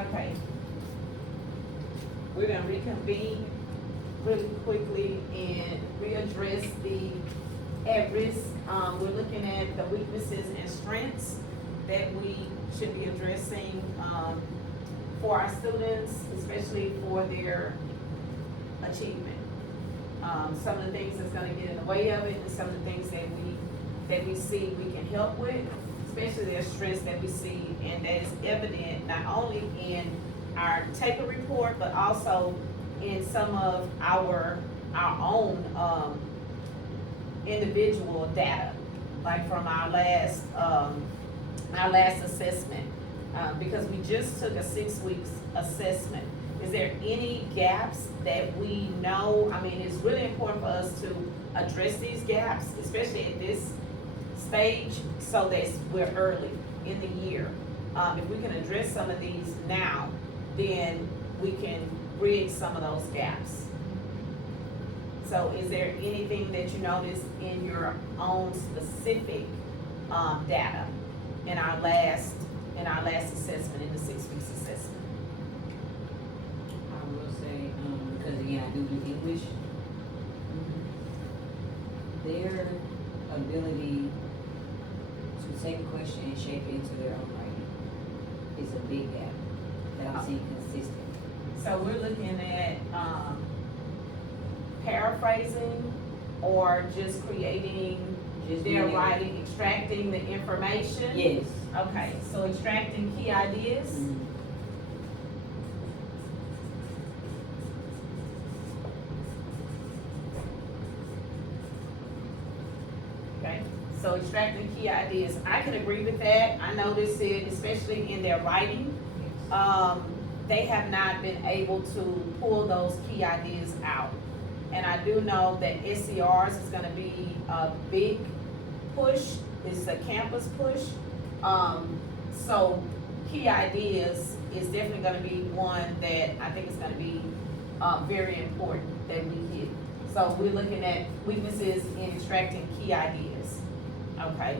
Okay. We're gonna reconvene really quickly and readdress the at-risk. We're looking at the weaknesses and strengths that we should be addressing, for our students, especially for their achievement. Some of the things that's gonna get in the way of it, and some of the things that we see we can help with, especially their stress that we see, and that is evident not only in our taper report, but also in some of our own, individual data, like from our last assessment, because we just took a 6 weeks assessment. Is there any gaps that we know? I mean, it's really important for us to address these gaps, especially at this stage, so that we're early in the year. If we can address some of these now, then we can bridge some of those gaps. So is there anything that you noticed in your own specific, data in our last assessment, in the 6 weeks assessment? I will say, because again, I do English, their ability to take a question and shape it into their own writing is a big gap that I'm seeing consistent. So we're looking at, paraphrasing, or just creating Just their being able- writing, extracting the information? Yes. Okay, so extracting key ideas? Mhm. Okay, so extracting key ideas, I can agree with that. I notice it, especially in their writing. They have not been able to pull those key ideas out. And I do know that SCRs is gonna be a big push, it's a campus push. So key ideas is definitely gonna be one that I think is gonna be, very important that we hit. So we're looking at weaknesses in extracting key ideas, okay?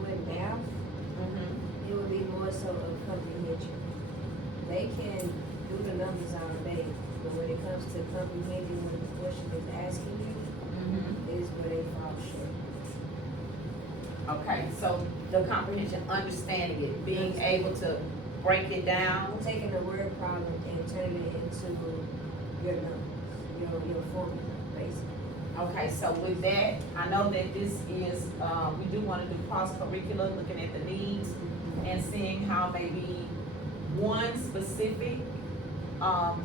With math, Mhm. it would be more so of comprehension. They can do the numbers all day, but when it comes to comprehending what the question is asking you, Mhm. is where they fall short. Okay, so the comprehension, understanding it, being able to break it down. Taking the word problem and turning it into your numbers, your formula, basically. Okay, so with that, I know that this is, we do wanna do cross-curricular, looking at the needs and seeing how maybe one specific,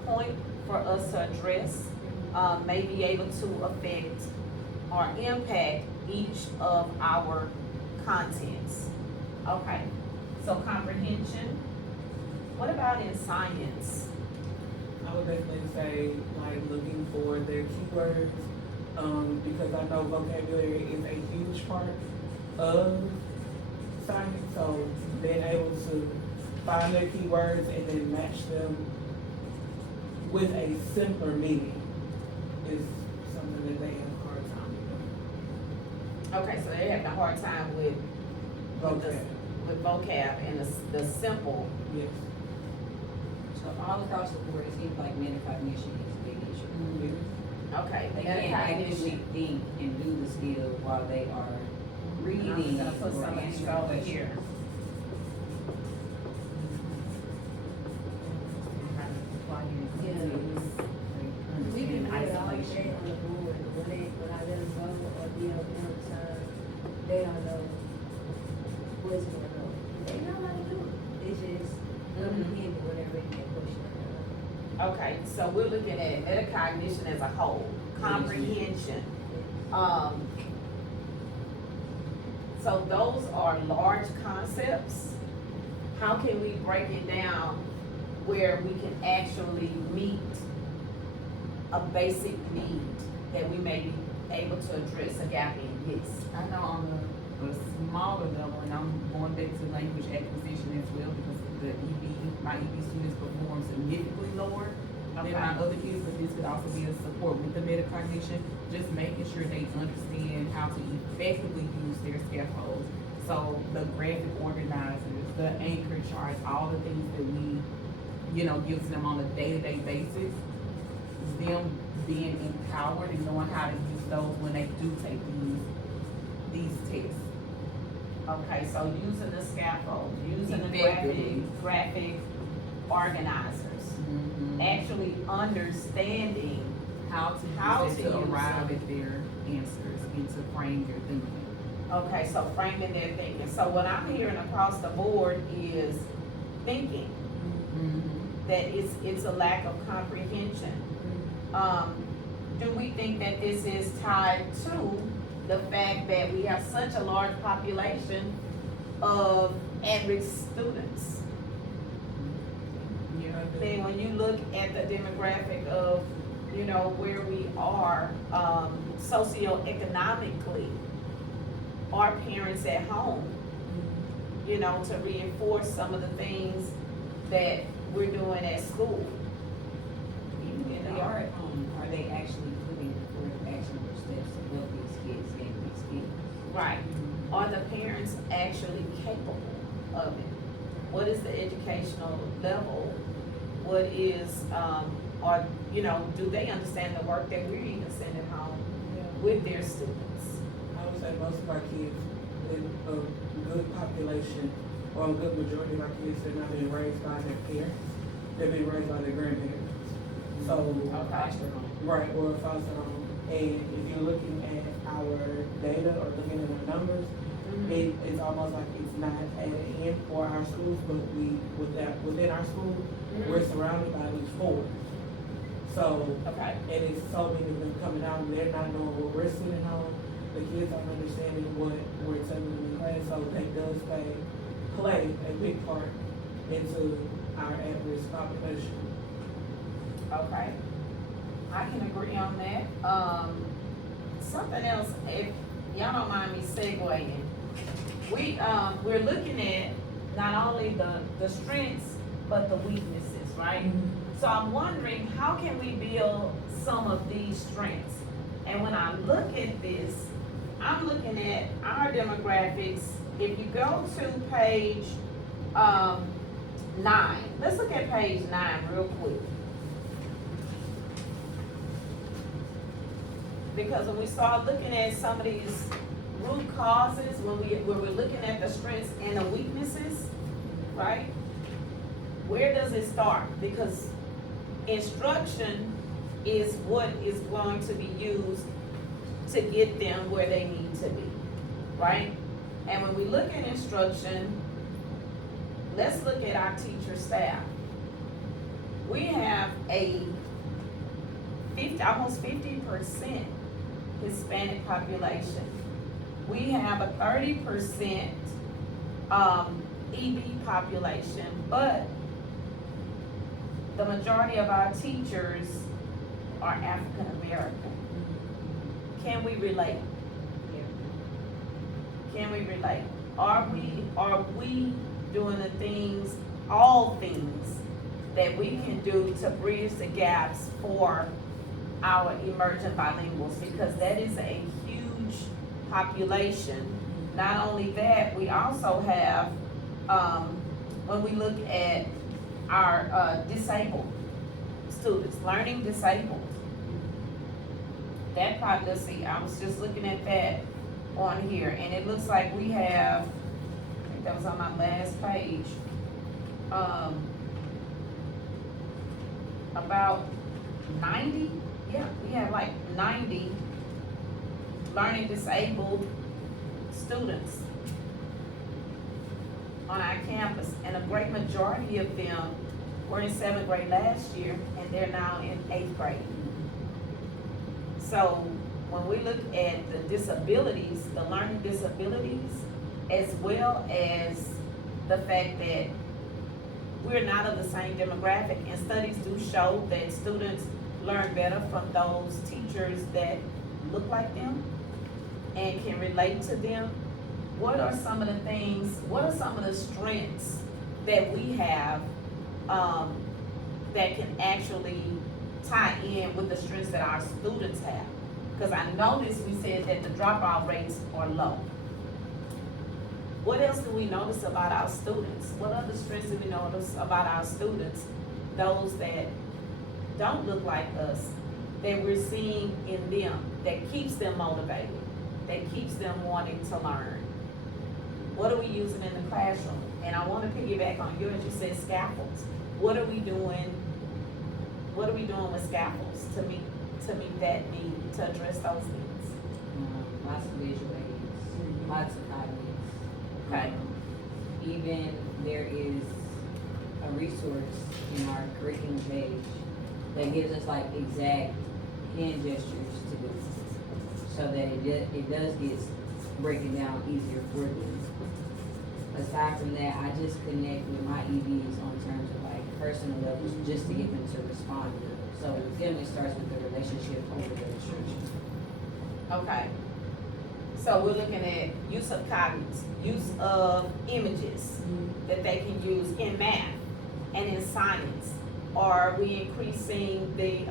point for us to address, may be able to affect or impact each of our contents. Okay, so comprehension. What about in science? I would definitely say, like, looking for their keywords, because I know vocabulary is a huge part of science, so being able to find their keywords and then match them with a simpler meaning is something that they have a hard time with. Okay, so they're having a hard time with Vocab, with vocab and the simple. yes. So all across the board, it seems like metacognition is a big issue. Yes. Okay, They can't actively metacognition. think and do the skill while they are I'm reading gonna put or some of these answering over questions. here. We can do it all day on the board, when I let them go or be on time, they don't know what's going on. They know how to do it, it's just comprehending whatever they push. Okay, so we're looking at metacognition as a whole, comprehension. So those are large concepts. How can we break it down where we can actually meet a basic need that we may be able to address a gap in? Yes. I know on a smaller level, and I'm going back to language acquisition as well, because my EB students perform significantly lower than my other kids, but this could also be a support with the metacognition, just making sure they understand how to effectively use their scaffolds. So the graphic organizers, the anchor charts, all the things that we gives them on a day-to-day basis, them being empowered and knowing how to use those when they do take these tests. Okay, so using the scaffold, using the Effectively. graphic organizers, actually understanding, How to How use it to to use arrive them. at their answers and to frame their thinking. okay, so framing their thinking. So what I'm hearing across the board is thinking, that it's a lack of comprehension. Do we think that this is tied to the fact that we have such a large population of average students? Yeah, I do. Then when you look at the demographic of, where we are, socioeconomically, our parents at home, to reinforce some of the things that we're doing at school. Even if they are at home, are they actually putting forth actionable steps to help these kids gain these skills? Right. Are the parents actually capable of it? What is the educational level? What is, do they understand the work that we're even sending home Yeah. with their students? I would say most of our kids, in a good population, or a good majority of our kids, they're not being raised by their parents, they're being raised by their grandparents. So, Okay. right, or a foster home. And if you're looking at our data or looking at our numbers, it's almost like it's not added in for our schools, but within our school, we're surrounded by at least 4. So, Okay. and it's so many of them coming out, and they're not knowing what we're sitting on. The kids aren't understanding what we're telling them in class, so that does play a big part into our at-risk population. Okay. I can agree on that. Something else, if y'all don't mind me segueing. We're looking at not only the strengths, but the weaknesses, right? So I'm wondering, how can we build some of these strengths? And when I look at this, I'm looking at our demographics. If you go to page 9, let's look at page 9 real quick. Because when we start looking at some of these root causes, when we're looking at the strengths and the weaknesses, right? Where does it start? Because instruction is what is going to be used to get them where they need to be, right? And when we look at instruction, let's look at our teacher staff. We have almost 50% Hispanic population. We have a 30% EB population, but the majority of our teachers are African American. Can we relate? Can we relate? Are we doing the things, all things that we can do to bridge the gaps for our emerging bilinguals? Because that is a huge population. Not only that, we also have, when we look at our disabled students, learning disabled. That part, let's see, I was just looking at that on here, and it looks like we have, I think that was on my last page, about 90, yeah, we have like 90 learning disabled students on our campus, and a great majority of them were in 7th grade last year, and they're now in 8th grade. So when we look at the disabilities, the learning disabilities, as well as the fact that we're not of the same demographic, and studies do show that students learn better from those teachers that look like them and can relate to them. What are some of the things, what are some of the strengths that we have that can actually tie in with the strengths that our students have? Because I noticed we said that the dropout rates are low. What else do we notice about our students? What other strengths do we notice about our students those that don't look like us, that we're seeing in them, that keeps them motivated, that keeps them wanting to learn? What are we using in the classroom? And I wanna piggyback on yours, you said scaffolds. What are we doing with scaffolds to meet that need, to address those needs? Lots of visual aids, lots of cognites. Okay. Even there is a resource in our curriculum page that gives us like exact hand gestures to do, so that it does get breaking down easier for them. Aside from that, I just connect with my EVs on terms of like personal levels, just to get them to respond to them. So again, it starts with the relationship over the instruction. Okay. So we're looking at use of cognites, use of images that they can use in math and in science. Are we increasing the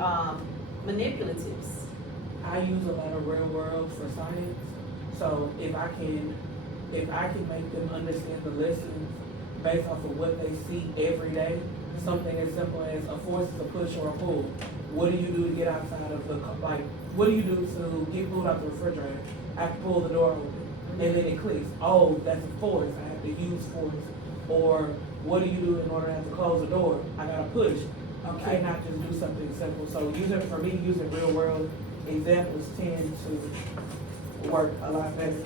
manipulatives? I use a lot of real world for science, so if I can make them understand the lessons based off of what they see every day, something as simple as a force is a push or a pull. What do you do to get outside of what do you do to get food out the refrigerator? I have to pull the door open, and then it clicks. Oh, that's a force. I have to use force. Or what do you do in order to have to close the door? I gotta push. You cannot just do something simple. So using real world examples tend to work a lot better.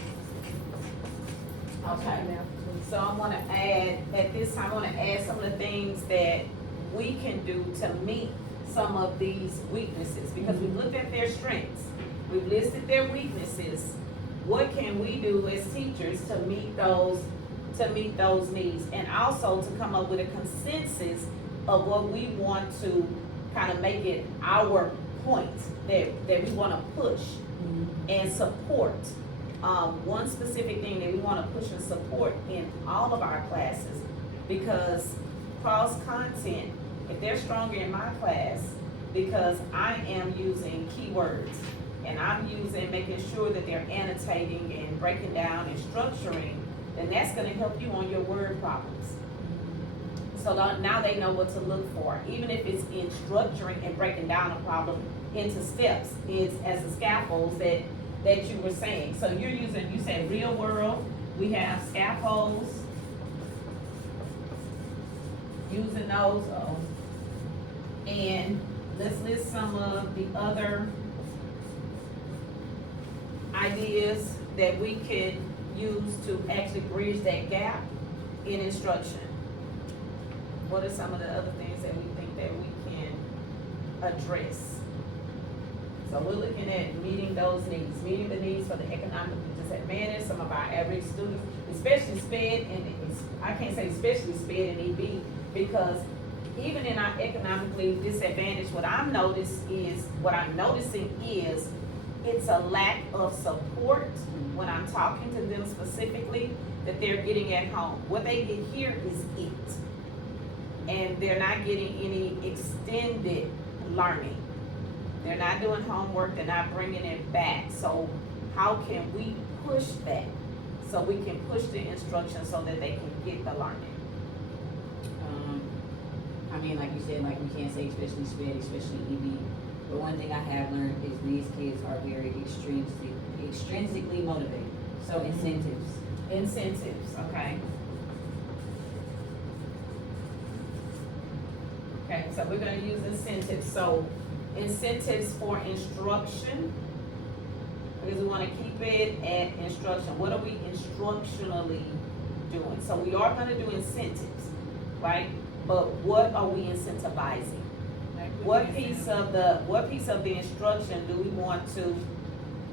Okay. So I wanna add, at this time, I wanna add some of the things that we can do to meet some of these weaknesses, because we've looked at their strengths, we've listed their weaknesses. What can we do as teachers to meet those needs, and also to come up with a consensus of what we want to kind of make it our point that we wanna push and support. One specific thing that we wanna push and support in all of our classes, because cross content, if they're stronger in my class, because I am using keywords and I'm making sure that they're annotating and breaking down and structuring, then that's gonna help you on your word problems. So now they know what to look for, even if it's in structuring and breaking down a problem into steps, is as the scaffolds that you were saying. So you said real world, we have scaffolds, using those, and let's list some of the other ideas that we could use to actually bridge that gap in instruction. What are some of the other things that we think that we can address? So we're looking at meeting those needs, meeting the needs for the economically disadvantaged, some of our average students, especially SPED, and I can't say especially SPED and EB, because even in our economically disadvantaged, what I'm noticing is it's a lack of support when I'm talking to them specifically that they're getting at home. What they get here is it. And they're not getting any extended learning. They're not doing homework, they're not bringing it back. So how can we push that? So we can push the instruction so that they can get the learning. I mean, like you said, like we can't say especially SPED, especially EB. But one thing I have learned is these kids are very extrinsically motivated. So Incentives, okay. Okay, so we're gonna use incentives. So incentives for instruction, because we wanna keep it at instruction. What are we instructionally doing? So we are gonna do incentives, right? But what are we incentivizing? What piece of the instruction do we want to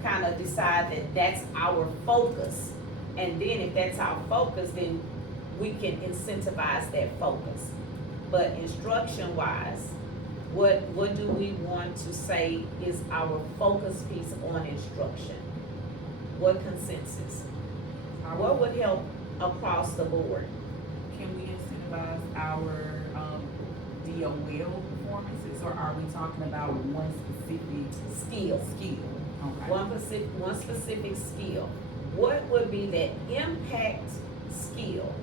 kind of decide that that's our focus? And then if that's our focus, then we can incentivize that focus. But instruction wise, what do we want to say is our focus piece on instruction? What consensus? What would help across the board? Can we incentivize our DOL performances, or are we talking about one specific Skill. Okay. One specific skill. What would be that impact skill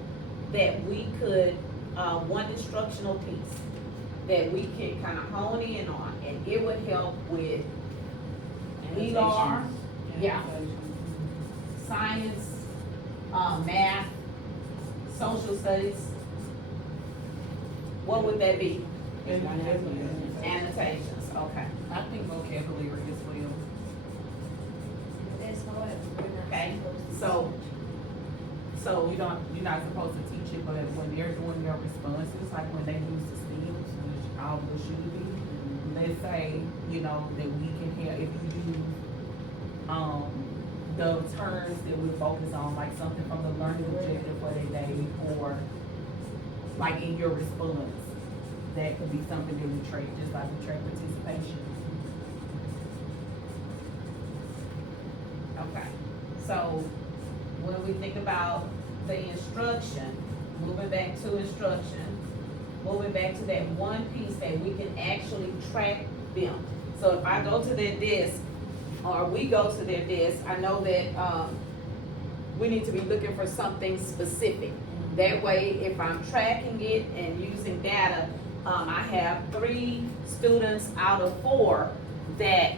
that we could, one instructional piece that we can kind of hone in on, and it would help with ER, yeah, science, math, social studies. What would that be? And Annotations, okay. I think vocabulary as well. That's hard. We're not Okay, supposed to so You're not supposed to teach it, but when they're doing their responses, like when they use the STEMs, which all of us should be, let's say, you know, that we can have, if you do, the terms that we focus on, like something from the learning objective for the day, or like in your response, that could be something that we track, just like we track participation. Okay, so when we think about the instruction, moving back to instruction, moving back to that one piece that we can actually track them. So if I go to their desk, or we go to their desk, I know that, we need to be looking for something specific. That way, if I'm tracking it and using data, I have 3 students out of 4 that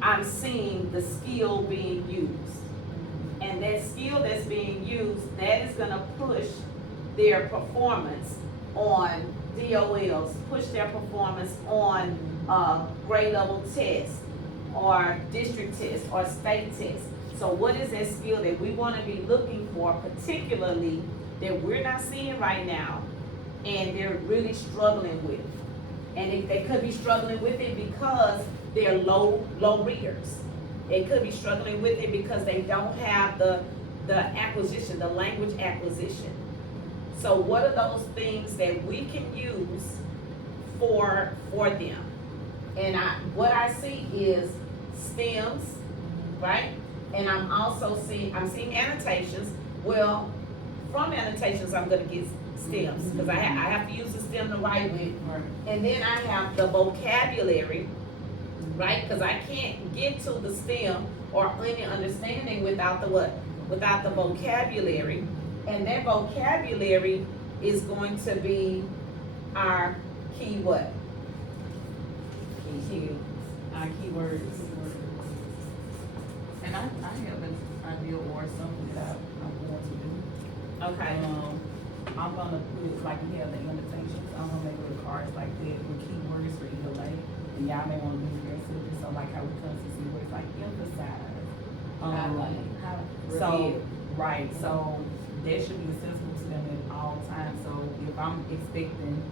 I'm seeing the skill being used. And that skill that's being used, that is gonna push their performance on DOLs, push their performance on, grade level tests, or district tests, or state tests. So what is that skill that we wanna be looking for, particularly that we're not seeing right now, and they're really struggling with? And they could be struggling with it because they're low readers. They could be struggling with it because they don't have the acquisition, the language acquisition. So what are those things that we can use for them? And what I see is stems, right? And I'm also seeing annotations. Well, from annotations, I'm gonna get stems, because I have to use the stem to write with. Right. And then I have the vocabulary, right? Because I can't get to the stem or any understanding without the what? Without the vocabulary. And that vocabulary is going to be our key what? Key. Our keywords. And I have an idea or something that I'm going to do. Okay. I'm gonna put, like we have the invitations, I'm gonna make little cards like that with keywords for ELA. And y'all may wanna do your subject, so like how we constantly see words like emphasize. So, right, so that should be accessible to them at all times. So if I'm expecting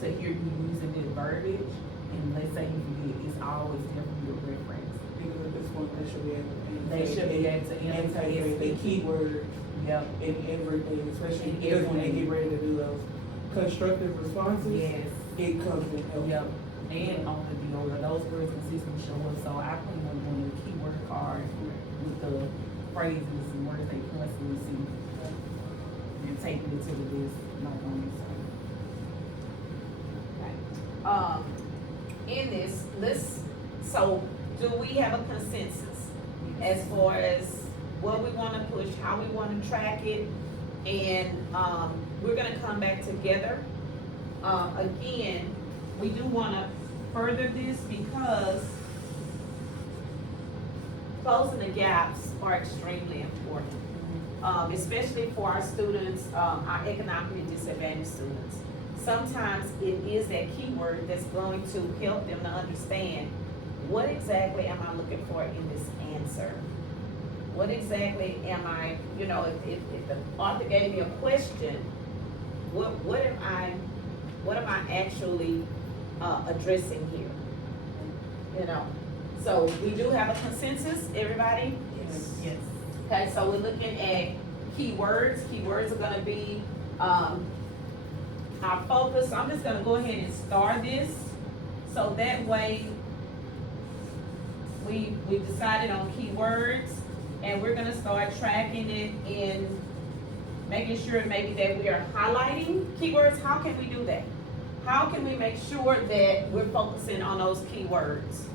to hear you using this verbiage, and let's say you forget, it's always there for your reference. Because at this point, they should be able to. They should be able to annotate the keyword Yep, in everything, especially In because when they everything. get ready to do those constructive responses, yes. it comes with help. Yep, and on the DOLA, those words consistently show up, so I plan on doing a keyword card with the phrases and words they constantly see. And taking it to the list, like on this. In this, so do we have a consensus as far as what we wanna push, how we wanna track it? And, we're gonna come back together. Again, we do wanna further this because closing the gaps are extremely important. Especially for our students, our economically disadvantaged students. Sometimes it is that keyword that's going to help them to understand what exactly am I looking for in this answer? What exactly am I, if the author gave me a question, what am I actually addressing here? So we do have a consensus, everybody? Yes. Okay, so we're looking at keywords. Keywords are gonna be, our focus. I'm just gonna go ahead and start this. So that way, we decided on keywords, and we're gonna start tracking it in making sure maybe that we are highlighting keywords. How can we do that? How can we make sure that we're focusing on those keywords?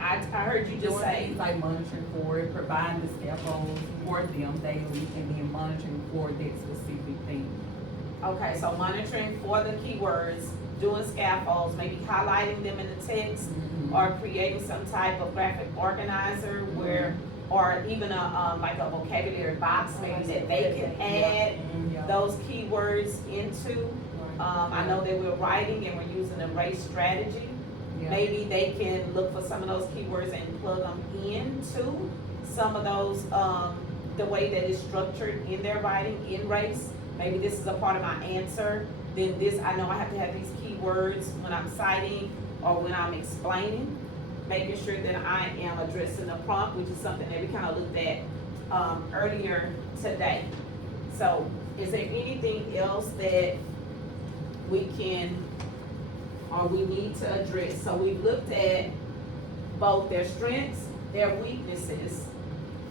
I heard you just Doing say, things like monitoring for it, providing the scaffolds for them daily, and then monitoring for that specific thing. okay, so monitoring for the keywords, doing scaffolds, maybe highlighting them in the text, or creating some type of graphic organizer where, or even like a vocabulary box maybe that they can add those keywords into. I know that we're writing and we're using a race strategy. Yeah. Maybe they can look for some of those keywords and plug them into some of those, the way that it's structured in their writing in race. Maybe this is a part of my answer, then this, I know I have to have these keywords when I'm citing or when I'm explaining, making sure that I am addressing the prompt, which is something that we kind of looked at, earlier today. So, is there anything else that we can, or we need to address? So we've looked at both their strengths, their weaknesses,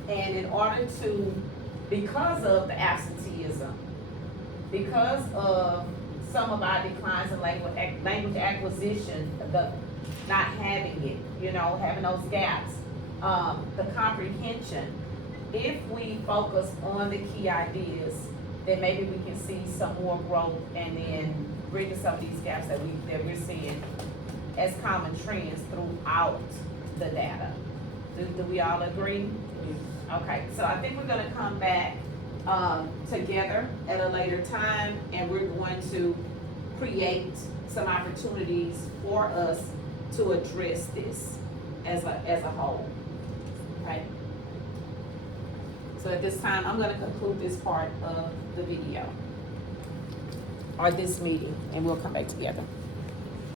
and in order to, because of the absenteeism, because of some of our declines in language acquisition, the not having it, you know, having those gaps, the comprehension, if we focus on the key ideas, then maybe we can see some more growth and then bridge some of these gaps that we're seeing as common trends throughout the data. Do we all agree? Okay, so I think we're gonna come back, together at a later time, and we're going to create some opportunities for us to address this as a whole, okay? So at this time, I'm gonna conclude this part of the video, or this meeting, and we'll come back together.